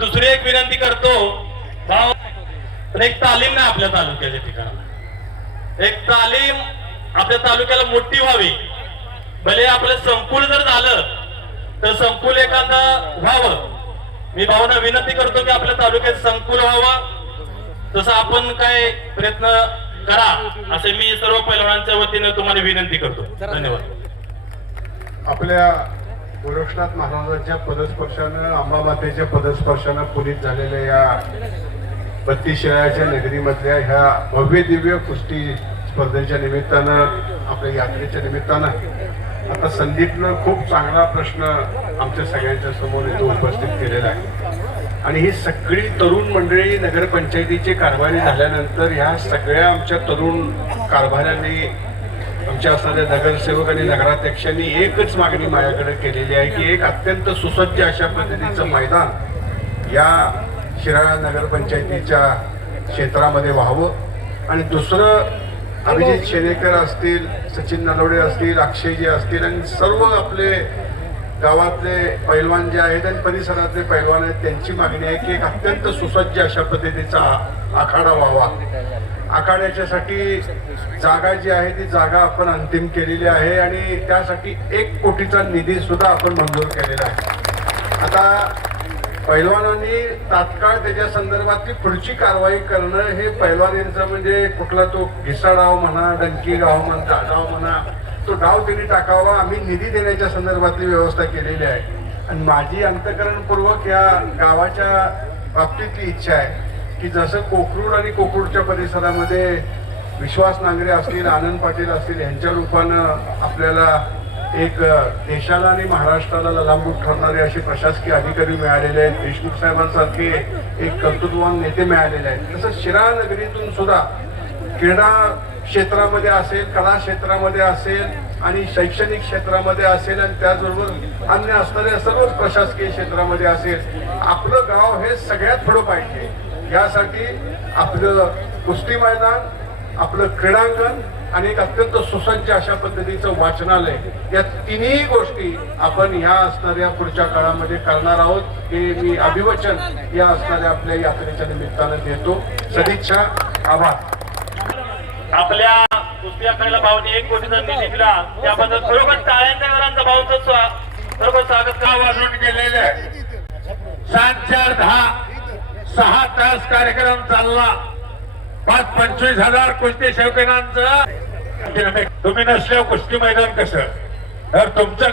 दुसरी एक विनंती करतो भाव, एक तालीम नाही आपल्या तालुक्याच्या ठिकाणी, एक तालीम आपल्या तालुक्याला मोठी व्हावी. भले आपलं संकुल जर झालं तर संकुल एखादा व्हावं. मी भावना विनंती करतो की आपल्या तालुक्यात संकुल व्हावं, तसं आपण काय प्रयत्न करा असे मी सर्व पैलवानांच्या वतीने तुम्हाला विनंती करतो. धन्यवाद. आपल्या गोरक्षनाथ महाराजांच्या पदस्पर्शानं, अंबामातेच्या पदस्पर्शानं पुनीत झालेल्या या 32 शिराळ्याच्या नगरीमधल्या ह्या भव्य दिव्य कुस्ती स्पर्धेच्या निमित्तानं, आपल्या यात्रेच्या निमित्तानं आता संदीपनं खूप चांगला प्रश्न आमच्या सगळ्यांच्या समोर इथं उपस्थित केलेला आहे. आणि ही सगळी तरुण मंडळी नगरपंचायतीचे कारभारी झाल्यानंतर ह्या सगळ्या आमच्या तरुण कारभाऱ्यांनी, आमच्या असणाऱ्या नगरसेवक आणि नगराध्यक्षांनी एकच मागणी माझ्याकडे केलेली आहे की एक अत्यंत सुसज्ज अशा पद्धतीचं मैदान या शिराळा नगरपंचायतीच्या क्षेत्रामध्ये व्हावं. आणि दुसरं, अभिजित शेनेकर असतील, सचिन नलवडे असतील, अक्षयजी असतील आणि सर्व आपले गावातले पैलवान जे आहेत आणि परिसरातले पैलवान आहेत, त्यांची मागणी आहे की एक अत्यंत सुसज्ज अशा पद्धतीचा आखाडा व्हावा. आखाड्याच्यासाठी जागा जी आहे ती जागा आपण अंतिम केलेली आहे आणि त्यासाठी 1 कोटीचा निधी सुद्धा आपण मंजूर केलेला आहे. आता पैलवानांनी तात्काळ त्याच्या संदर्भातली पुढची कारवाई करणं हे पैलवानींचं, म्हणजे कुठला तो घिसा डाव म्हणा, डंकी डाव म्हणा, तो डाव त्यांनी टाकावा. आम्ही निधी देण्याच्या संदर्भातली व्यवस्था केलेली आहे. आणि माझी अंतःकरणपूर्वक या गावाच्या बाबतीतली इच्छा आहे की जसं कोकरूड आणि कोकरूडच्या परिसरामध्ये विश्वास नांगरे असतील, आनंद पाटील असतील, यांच्या रूपानं आपल्याला एक देशाला आणि महाराष्ट्राला ललांबूट ठरणारे असे प्रशासकीय अधिकारी मिळालेले आहेत, देशमुख साहेबांसारखे एक कर्तृत्ववान नेते मिळालेले आहेत, तसंच शिराळा नगरीतून सुद्धा क्रीडा क्षेत्रामध्ये असेल, कला क्षेत्रामध्ये असेल आणि शैक्षणिक क्षेत्रामध्ये असेल आणि त्याचबरोबर अन्य असणाऱ्या सर्वच प्रशासकीय क्षेत्रामध्ये असेल, आपलं गाव हे सगळ्यात पुढं पाहिजे. यासाठी आपलं कुस्ती मैदान, आपलं क्रीडांगण आणि एक अत्यंत सुसज्ज अशा पद्धतीचं वाचनालय, या तिन्ही गोष्टी आपण ह्या असणाऱ्या पुढच्या काळामध्ये करणार आहोत. हे मी अभिवचन या असणाऱ्या आपल्या यात्रेच्या निमित्तानं देतो. सदिच्छा, आभार. आपल्या कुस्ती आखाड्याला भाऊने 1 कोटीचा निधी दिला त्याबद्दल खरोखर टाळ्यांच्या घरांचा भाऊचं खरोखर स्वागत का वाजून गेलेले आहे. 7, 4, 10 6 तास कार्यक्रम चालला. 25 हजार कुस्ती शौकीनांचं. तुम्ही नसल्यावर कुस्ती मैदान कसं तर तुमचं